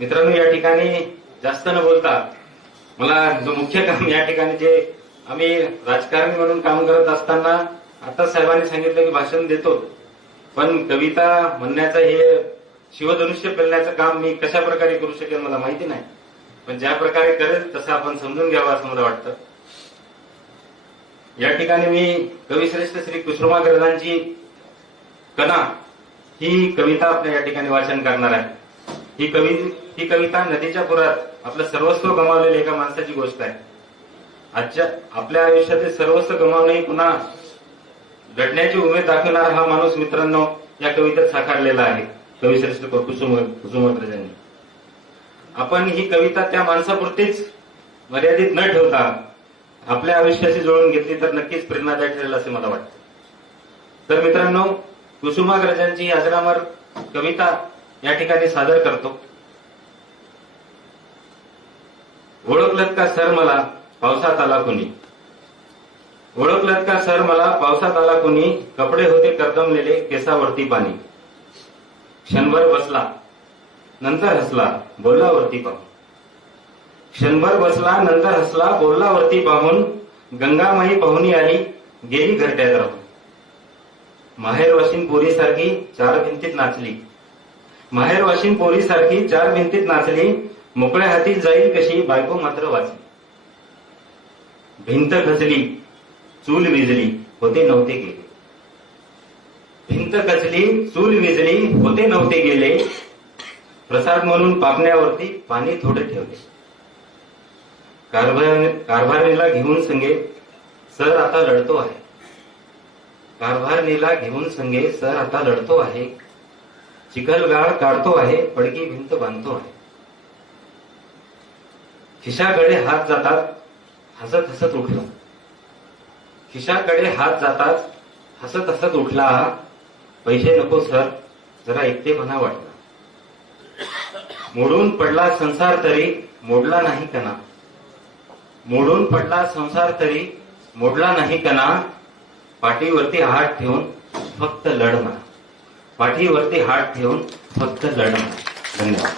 मित्रांनो या ठिकाणी जास्त न बोलता मला जो मुख्य काम या ठिकाणी जे आम्ही राजकारणी म्हणून काम करत असताना आता साहेबांनी सांगितलं की भाषण देतो. पण कविता म्हणण्याचं हे शिवधनुष्य पेलण्याचं काम मी कशा प्रकारे करू शकेल मला माहिती नाही. पण ज्या प्रकारे करेल तसं आपण समजून घ्यावं असं मला वाटतं. या ठिकाणी मी कविश्रेष्ठ श्री कुसुमाग्रजांची कणा ही कविता आपल्या या ठिकाणी वाचन करणार आहे. ही कवी ही कविता नदीच्या पुरात आपलं सर्वस्व गमावलेली एका माणसाची गोष्ट आहे. आजच्या आपल्या आयुष्यातील सर्वस्व गमावणे पुन्हा घडण्याची उमेद दाखवणारा हा माणूस मित्रांनो या कवितेत साकारलेला आहे. कविश्रेष्ठ कुसुम कुसुमग्रजांनी आपण ही कविता त्या माणसापुरतीच मर्यादित न ठेवता आपल्या आयुष्याशी जुळवून घेतली तर नक्कीच प्रेरणादायक ठरेल असे मला वाटतं. तर मित्रांनो कुसुमाग्रजांची अजरामर कविता या ठिकाणी सादर करतो. ओळखलत का सर मला? पावसात आला कोणी? ओळखलत का सर मला? पावसात आला कोणी? कपडे होते कर्दमलेले केसावरती पाणी. क्षणभर बसला. नंतर हसला. बोलला वरती पाहून. क्षणभर बसला नंतर हसला. बोलला वरती पाहून गंगामाई पाहुणी आली. गेली घरट्यात राहून. माहेर वाशिन पोरीसारखी चार भिंतीत नाचली. माहेर वाशिन पोरीसारखी चार भिंतीत नाचली मोकळ्या हाती जाईल कशी बायको मात्र वाचली. भिंत खचली चूल विजली होते नव्हते गेले. भिंत खचली चूल विजली होते नव्हते गेले. प्रसाद म्हणून पापण्यावरती पाणी थोडे ठेवले. कारभार कारभारणीला घेऊन संगे सर आता लढतो आहे. कारभारणीला घेऊन संगे सर आता लढतो आहे. चिखलगाळ काढतो आहे पडकी भिंत बांधतो आहे. खिशाकडे हात जातात हसत हसत उठला. खिशाकडे हात जातात हसत हसत उठला पैसे नको सर जरा एकटेपणा वाटला. मोडून पडला संसार तरी मोडला नाही कणा. मोडून पडला संसार तरी मोडला नाही कणा. पाठीवरती हात ठेवून फक्त लढ म्हणा. पाठीवरती हात ठेवून फक्त लढणं धन्यवाद.